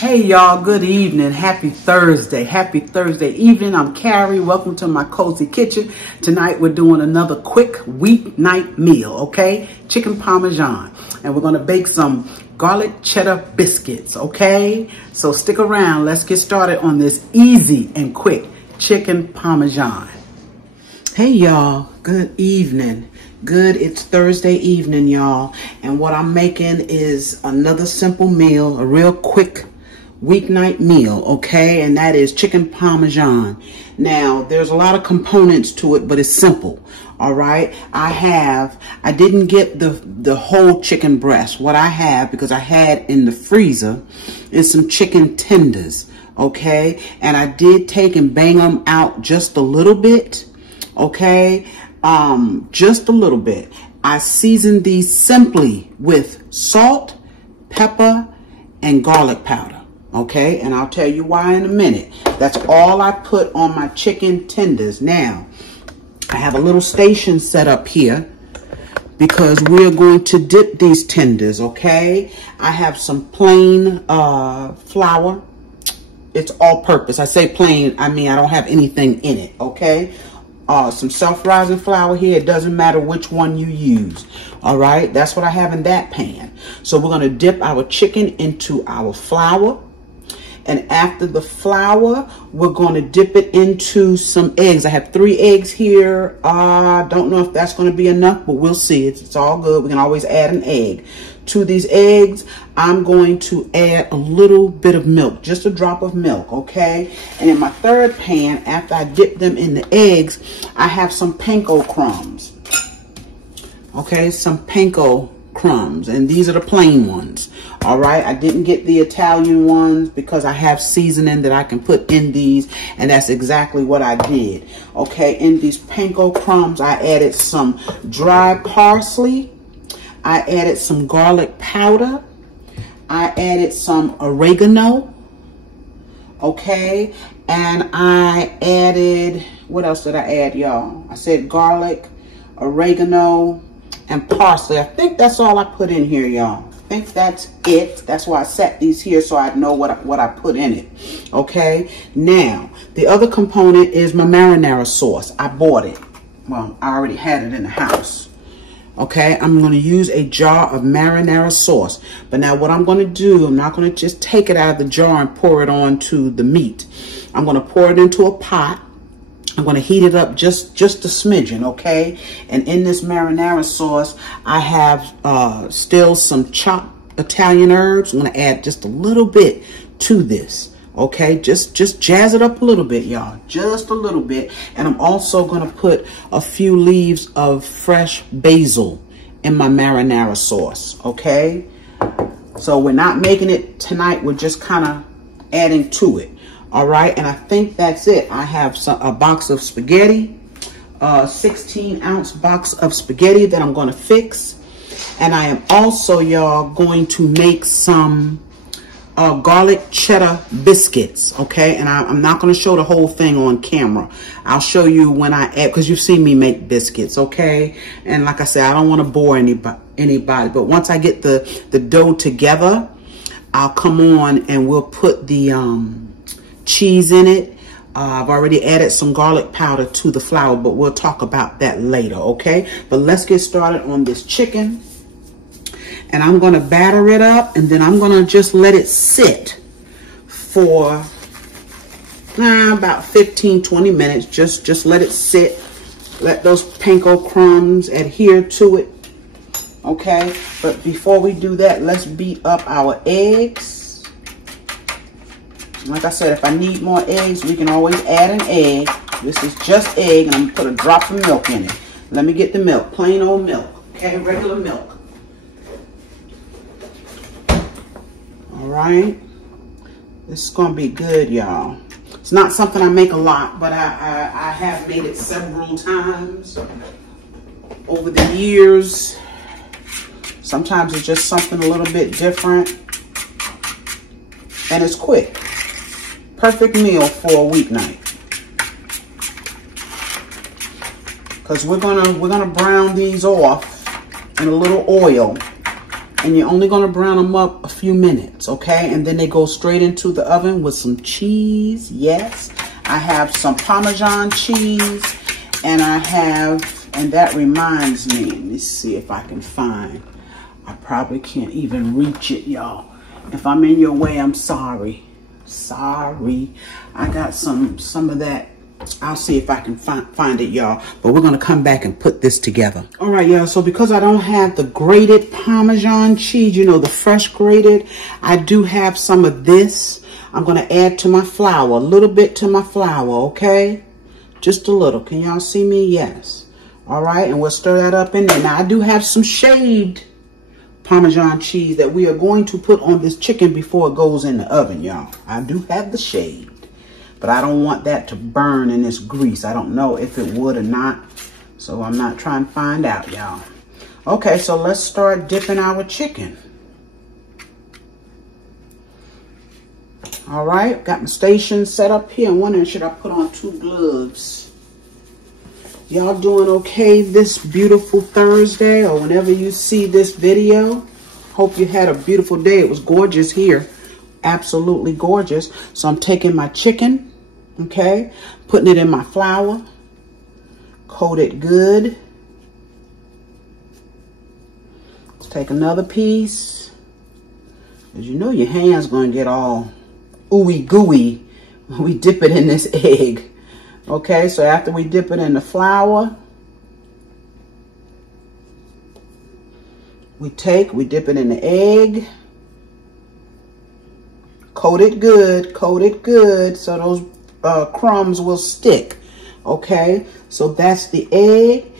Hey y'all, good evening. Happy Thursday. Happy Thursday evening. I'm Carrie. Welcome to my cozy kitchen. Tonight we're doing another quick weeknight meal, okay? Chicken Parmesan. And we're going to bake some garlic cheddar biscuits, okay? So stick around. Let's get started on this easy and quick chicken Parmesan. Hey y'all, good evening. It's Thursday evening, y'all. And what I'm making is another simple meal, a real quick weeknight meal, okay? And that is chicken Parmesan. Now, there's a lot of components to it, but it's simple, all right? I didn't get the whole chicken breast. What I have, because I had in the freezer, is some chicken tenders, okay? And I did take and bang them out just a little bit, okay? Just a little bit. I seasoned these simply with salt, pepper, and garlic powder. Okay, and I'll tell you why in a minute. That's all I put on my chicken tenders. Now, I have a little station set up here because we're going to dip these tenders, okay? I have some plain flour. It's all purpose. I say plain, I mean I don't have anything in it, okay? Some self-rising flour here. It doesn't matter which one you use, all right? That's what I have in that pan. So we're going to dip our chicken into our flour. And after the flour, we're going to dip it into some eggs. I have 3 eggs here. I don't know if that's going to be enough, but we'll see. It's all good. We can always add an egg. To these eggs, I'm going to add a little bit of milk, just a drop of milk, okay? And in my third pan, after I dip them in the eggs, I have some panko crumbs. Okay, some panko crumbs, and these are the plain ones. All right, I didn't get the Italian ones because I have seasoning that I can put in these, and that's exactly what I did. Okay, in these panko crumbs, I added some dry parsley. I added some garlic powder. I added some oregano. Okay, and I added, what else did I add, y'all? I said garlic, oregano, and parsley. I think that's all I put in here, y'all. I think that's it. That's why I set these here so I know what I put in it. Okay. Now, the other component is my marinara sauce. I bought it. Well, I already had it in the house. Okay. I'm going to use a jar of marinara sauce. But now what I'm going to do, I'm not going to just take it out of the jar and pour it onto the meat. I'm going to pour it into a pot. I'm going to heat it up just a smidgen, okay? And in this marinara sauce, I have still some chopped Italian herbs. I'm going to add just a little bit to this, okay? Just jazz it up a little bit, y'all. Just a little bit. And I'm also going to put a few leaves of fresh basil in my marinara sauce, okay? So we're not making it tonight. We're just kind of adding to it. All right, and I think that's it. I have a box of spaghetti, 16-ounce box of spaghetti that I'm going to fix. And I am also, y'all, going to make some garlic cheddar biscuits, okay? And I'm not going to show the whole thing on camera. I'll show you when I add, because you've seen me make biscuits, okay? And like I said, I don't want to bore anybody. But once I get the dough together, I'll come on and we'll put the cheese in it. I've already added some garlic powder to the flour, but we'll talk about that later, okay? But let's get started on this chicken. And I'm going to batter it up, and then I'm going to just let it sit for about 15-20 minutes. Just let it sit. Let those panko crumbs adhere to it, okay? But before we do that, let's beat up our eggs. Like I said, if I need more eggs, we can always add an egg. This is just egg, and I'm going to put a drop of milk in it. Let me get the milk. Plain old milk. Okay, regular milk. All right. This is going to be good, y'all. It's not something I make a lot, but I have made it several times over the years. Sometimes it's just something a little bit different. And it's quick. Perfect meal for a weeknight. Because we're gonna brown these off in a little oil And you're only going to brown them up a few minutes, okay? And then they go straight into the oven with some cheese. Yes, I have some Parmesan cheese, and and that reminds me, let me see if I can find, I probably can't even reach it, y'all. If I'm in your way, I'm sorry. Sorry. I got some of that. I'll see if I can find it, y'all. But we're going to come back and put this together. All right, y'all. So because I don't have the grated Parmesan cheese, you know, the fresh grated, I do have some of this. I'm going to add to my flour, a little bit to my flour, okay? Just a little. Can y'all see me? Yes. All right. And we'll stir that up in there. Now, I do have some shaved Parmesan cheese that we are going to put on this chicken before it goes in the oven, y'all. I do have the shaved. But I don't want that to burn in this grease. I don't know if it would or not. So I'm not trying to find out, y'all. Okay, so let's start dipping our chicken. All right, got my station set up here. I'm wondering, should I put on 2 gloves? Y'all doing okay this beautiful Thursday or whenever you see this video? Hope you had a beautiful day. It was gorgeous here. Absolutely gorgeous. So I'm taking my chicken, okay, putting it in my flour, coat it good. Let's take another piece. As you know, your hand's gonna get all ooey gooey when we dip it in this egg. Okay, so after we dip it in the flour, we dip it in the egg. Coat it good so those crumbs will stick, okay? So that's the egg.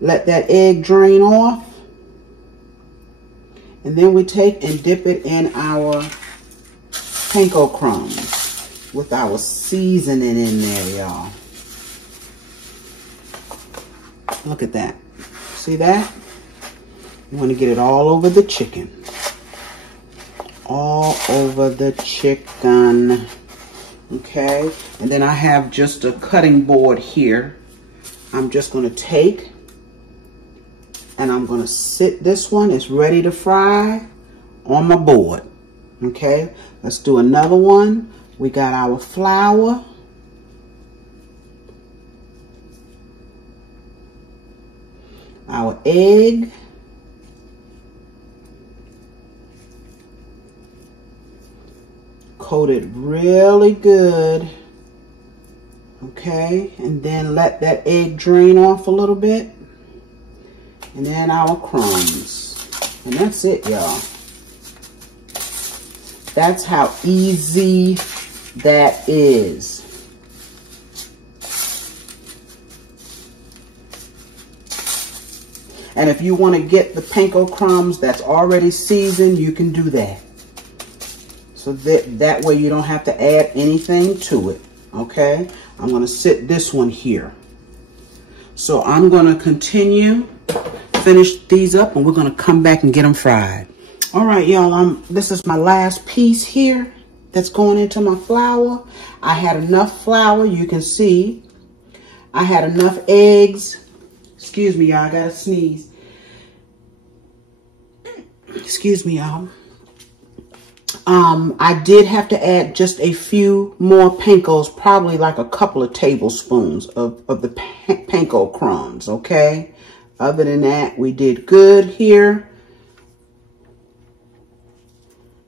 Let that egg drain off. And then we take and dip it in our panko crumbs with our seasoning in there, y'all. Look at that. See that? You want to get it all over the chicken. All over the chicken. Okay, and then I have just a cutting board here. I'm just going to take and I'm going to sit this one. It's ready to fry on my board. Okay, let's do another one. We got our flour. Our egg. Coat it really good, okay, and then let that egg drain off a little bit, and then our crumbs, and that's it, y'all. That's how easy that is. And if you want to get the panko crumbs that's already seasoned, you can do that. So that way you don't have to add anything to it, okay? I'm going to sit this one here. So I'm going to continue, finish these up, and we're going to come back and get them fried. All right, y'all, this is my last piece here that's going into my flour. I had enough flour, you can see. I had enough eggs. Excuse me, y'all, I got to sneeze. Excuse me, y'all. I did have to add just a few more pankos, probably like a couple of tablespoons of the panko crumbs, okay? Other than that, we did good here.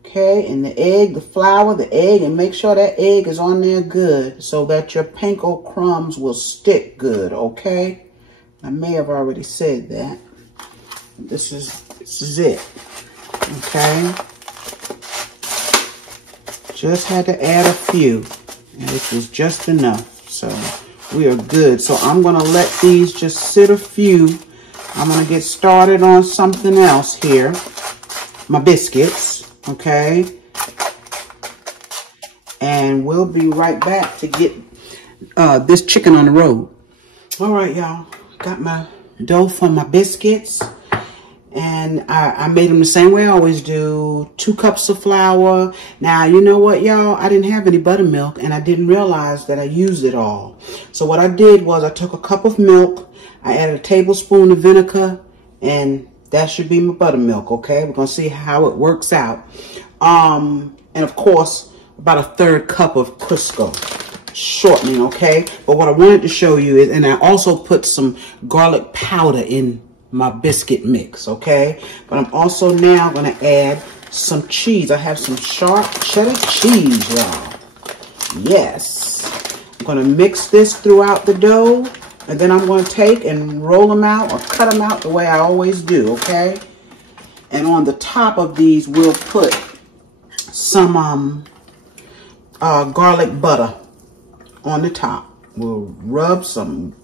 Okay, and the egg, the flour, the egg, and make sure that egg is on there good so that your panko crumbs will stick good, okay? I may have already said that. This is it, okay? Just had to add a few, which was just enough. So we are good. So I'm going to let these just sit a few. I'm going to get started on something else here. My biscuits, okay? And we'll be right back to get this chicken on the road. All right, y'all. Got my dough for my biscuits. And I made them the same way I always do. 2 cups of flour. Now, you know what, y'all? I didn't have any buttermilk, and I didn't realize that I used it all. So what I did was I took a cup of milk. I added a tablespoon of vinegar and That should be my buttermilk, okay? We're going to see how it works out. And of course, about a 1/3 cup of Crisco shortening, okay? But what I wanted to show you is, and I also put some garlic powder in my biscuit mix, okay? But I'm also now going to add some cheese. I have some sharp cheddar cheese, y'all. Yes. I'm going to mix this throughout the dough, and then I'm going to take and roll them out or cut them out the way I always do, okay? And on the top of these, we'll put some garlic butter on the top. We'll rub some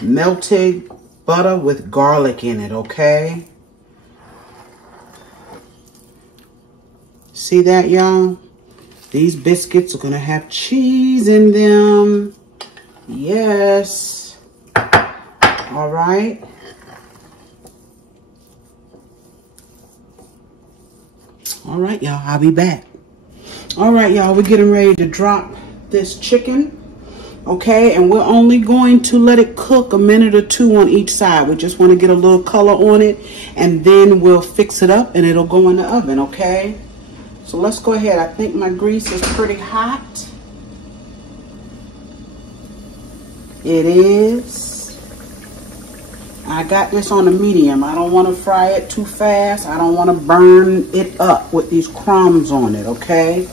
melted butter with garlic in it, okay? See that, y'all? These biscuits are gonna have cheese in them. Yes. All right. All right, y'all, I'll be back. All right, y'all, we're getting ready to drop this chicken. Okay, and we're only going to let it cook a minute or two on each side. We just want to get a little color on it, and then we'll fix it up and it'll go in the oven, okay? So let's go ahead. I think my grease is pretty hot. It is. I got this on a medium. I don't want to fry it too fast. I don't want to burn it up with these crumbs on it, okay?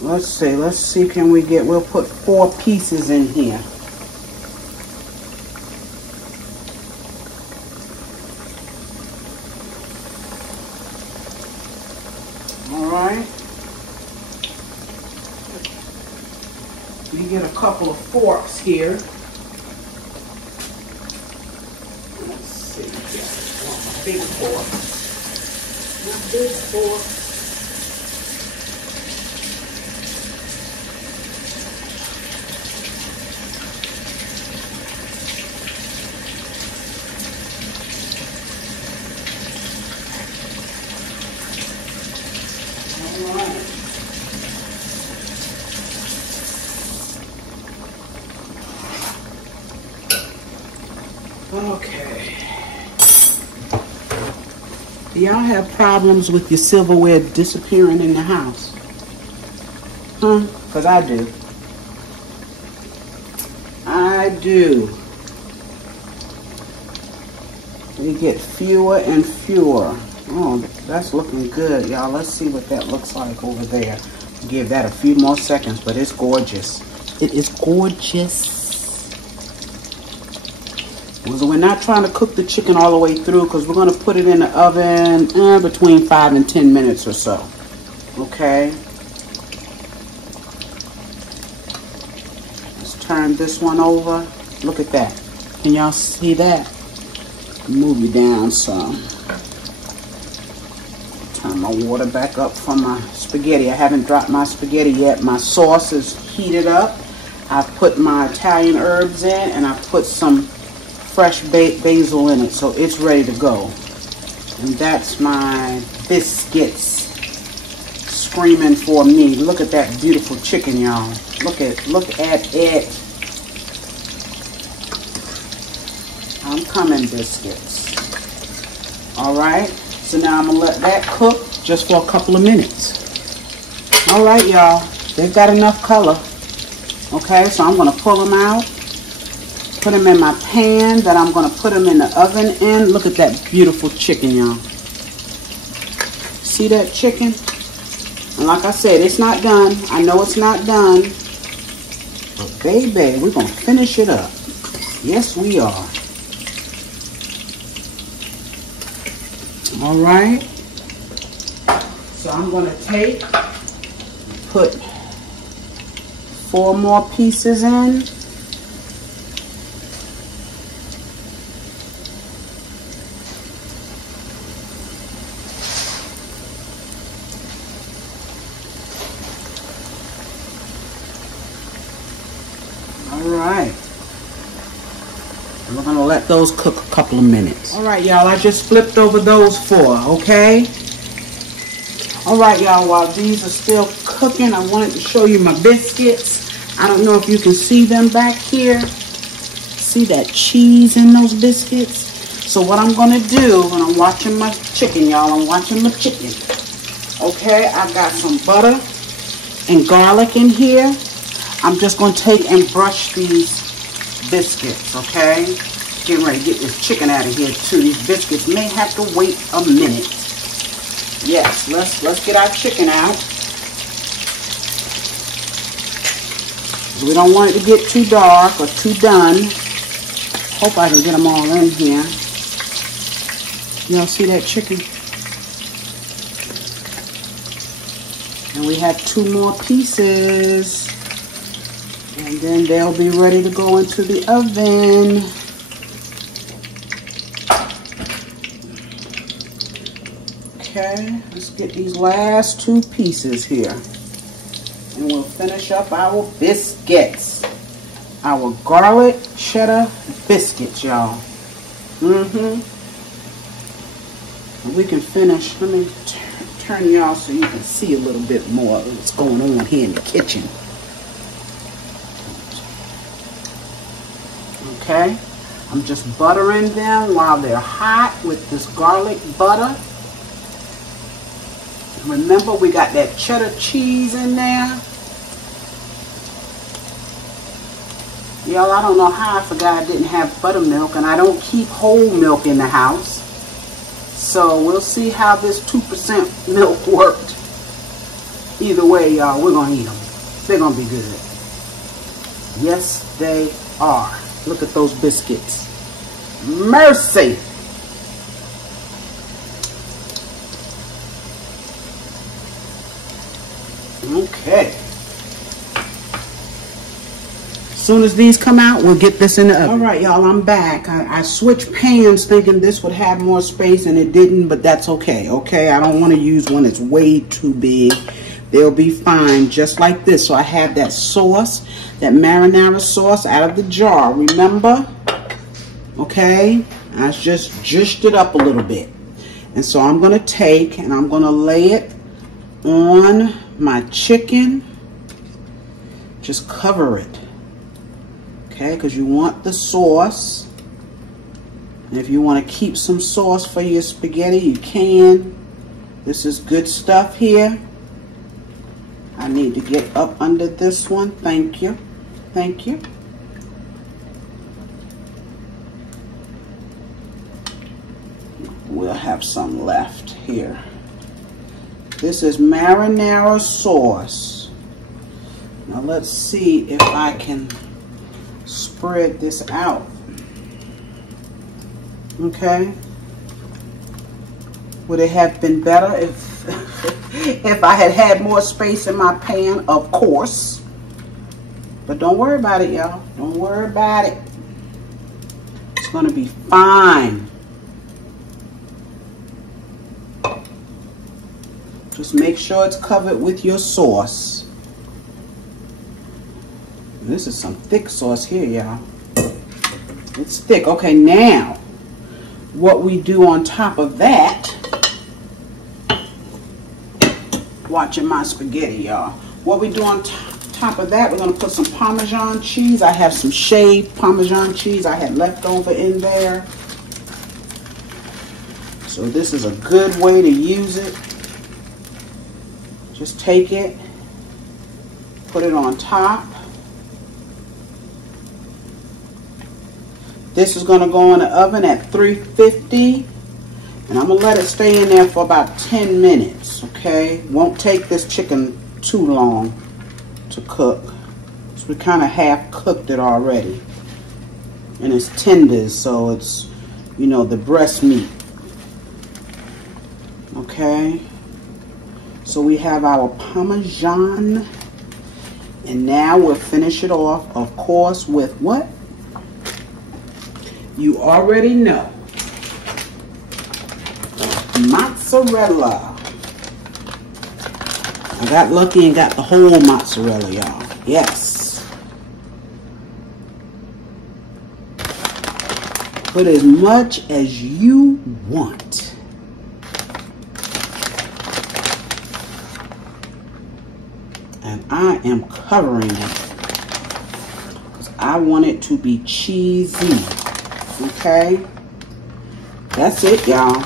Let's see, can we get, we'll put 4 pieces in here. All right. You get a couple of forks here. Let's see, I want my big fork. My big fork. Okay. Do y'all have problems with your silverware disappearing in the house? Huh? Because I do. I do. We get fewer and fewer. Oh, that's looking good, y'all. Let's see what that looks like over there. Give that a few more seconds, but it's gorgeous. It is gorgeous. So we're not trying to cook the chicken all the way through because we're going to put it in the oven between 5 and 10 minutes or so. Okay. Let's turn this one over. Look at that. Can y'all see that? Move you down some. Turn my water back up from my spaghetti. I haven't dropped my spaghetti yet. My sauce is heated up. I've put my Italian herbs in, and I put some fresh basil in it, so it's ready to go. And that's my biscuits screaming for me. Look at that beautiful chicken, y'all. Look at it. I'm coming, biscuits. All right, so now I'm gonna let that cook just for a couple of minutes. All right, y'all, they've got enough color. Okay, so I'm gonna pull them out. Put them in my pan that I'm going to put them in the oven in. Look at that beautiful chicken, y'all. See that chicken? And like I said, it's not done. I know it's not done. But baby, we're going to finish it up. Yes, we are. All right. So I'm going to put 4 more pieces in. We're going to let those cook a couple of minutes. All right, y'all, I just flipped over those 4, okay? All right, y'all, while these are still cooking, I wanted to show you my biscuits. I don't know if you can see them back here. see that cheese in those biscuits? So what I'm going to do when I'm watching my chicken, y'all, I'm watching my chicken. Okay, I got some butter and garlic in here. I'm just going to take and brush these biscuits, okay? Getting ready to get this chicken out of here too. These biscuits may have to wait a minute. Yes, let's get our chicken out. We don't want it to get too dark or too done. Hope I can get them all in here. Y'all see that chicken? And we have 2 more pieces. And then they'll be ready to go into the oven. Okay, let's get these last 2 pieces here. And we'll finish up our biscuits. Our garlic cheddar biscuits, y'all. And we can finish. Let me turn y'all so you can see a little bit more of what's going on here in the kitchen. Okay, I'm just buttering them while they're hot with this garlic butter. Remember, we got that cheddar cheese in there. Y'all, I don't know how I forgot I didn't have buttermilk, and I don't keep whole milk in the house. So we'll see how this 2% milk worked. Either way, y'all, we're going to eat them. They're going to be good. Yes, they are. Look at those biscuits. Mercy. Okay. As soon as these come out, we'll get this in the oven. All right, y'all, I'm back. I switched pans thinking this would have more space, and it didn't, but that's okay, okay? I don't want to use one that's way too big. They'll be fine just like this. So I have that sauce, that marinara sauce out of the jar, remember? Okay? I just zhuzhed it up a little bit. And so I'm going to take and I'm going to lay it on my chicken. Just cover it. Okay, because you want the sauce. And if you want to keep some sauce for your spaghetti, you can. This is good stuff here. I need to get up under this one. Thank you. Thank you. We'll have some left here. This is marinara sauce. Now let's see if I can spread this out. Okay. Would it have been better if if I had had more space in my pan? Of course. But don't worry about it, y'all. Don't worry about it. It's going to be fine. Just make sure it's covered with your sauce. This is some thick sauce here, y'all. It's thick. Okay, now what we do on top of that, watching my spaghetti, y'all. What we do on top of that, we're going to put some Parmesan cheese. I have some shaved Parmesan cheese I had left over in there. So this is a good way to use it. Just take it, put it on top. This is going to go in the oven at 350, and I'm going to let it stay in there for about 10 minutes, okay? Won't take this chicken too long to cook. So we kind of half cooked it already. And it's tenders, so it's, you know, the breast meat. Okay? So we have our Parmesan, and now we'll finish it off, of course, with what? You already know. Mozzarella. I got lucky and got the whole mozzarella, y'all. Yes. Put as much as you want. And I am covering it. I want it to be cheesy. Okay? That's it, y'all.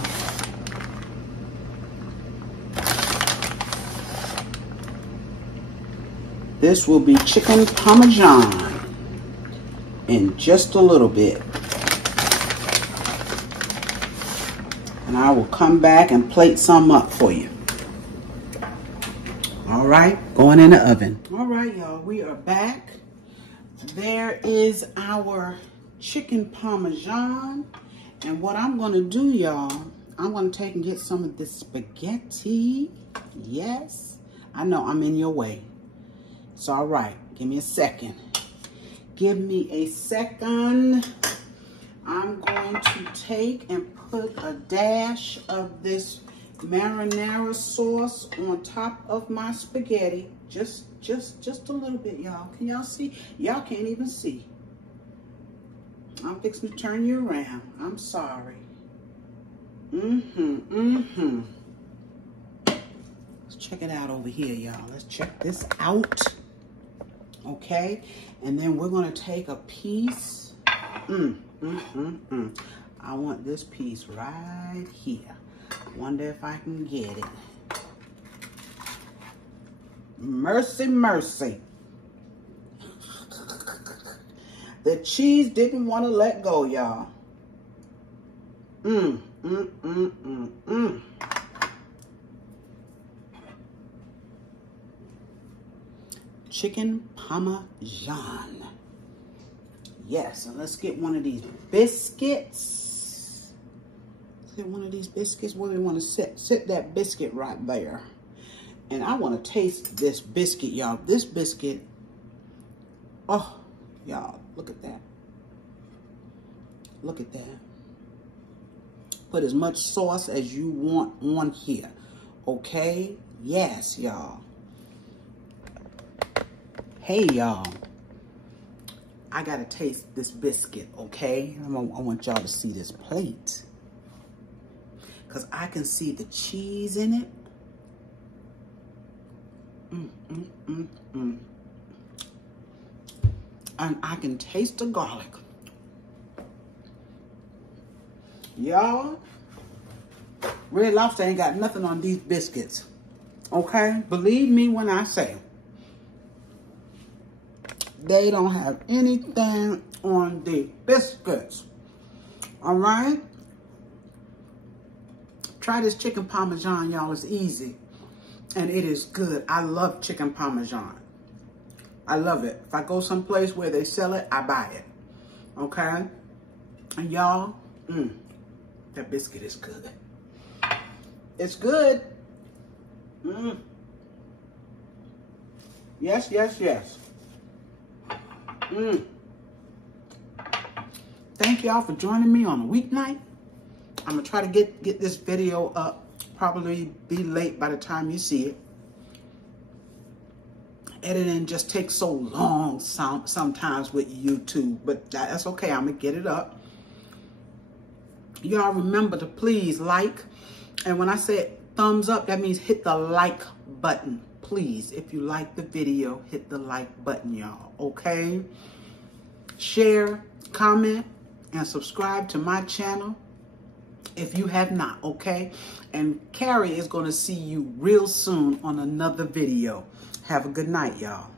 This will be chicken Parmesan in just a little bit. And I will come back and plate some up for you. All right, going in the oven. All right, y'all, we are back. There is our chicken Parmesan. And what I'm going to do, y'all, I'm going to take and get some of this spaghetti. Yes, I know I'm in your way. It's all right. Give me a second. Give me a second. I'm going to take and put a dash of this marinara sauce on top of my spaghetti. Just a little bit, y'all. Can y'all see? Y'all can't even see. I'm fixing to turn you around. I'm sorry. Let's check it out over here, y'all. Let's check this out. Okay, and then we're gonna take a piece. I want this piece right here. Wonder if I can get it. Mercy, mercy. The cheese didn't want to let go, y'all. Chicken Parmesan. Yes, and let's get one of these biscuits. Let's get one of these biscuits. Where we want to sit that biscuit right there. And I want to taste this biscuit, y'all. This biscuit, oh, y'all, look at that. Look at that. Put as much sauce as you want on here. Okay? Yes, y'all. Hey, y'all, I gotta taste this biscuit, okay? I want y'all to see this plate. Because I can see the cheese in it. And I can taste the garlic. Y'all, Red Lobster ain't got nothing on these biscuits, okay? Believe me when I say they don't have anything on the biscuits. All right? Try this chicken Parmesan, y'all. It's easy. And it is good. I love chicken Parmesan. I love it. If I go someplace where they sell it, I buy it. Okay? And y'all, that biscuit is good. It's good. Yes, yes, yes. Thank y'all for joining me on a weeknight. I'm gonna try to get this video up. Probably be late by the time you see it. Editing just takes so long sometimes with YouTube, but that's okay. I'm gonna get it up. Y'all remember to please like, and when I say thumbs up, that means hit the like button. Please, if you like the video, hit the like button, y'all, okay? Share, comment, and subscribe to my channel if you have not, okay? And Carrie is going to see you real soon on another video. Have a good night, y'all.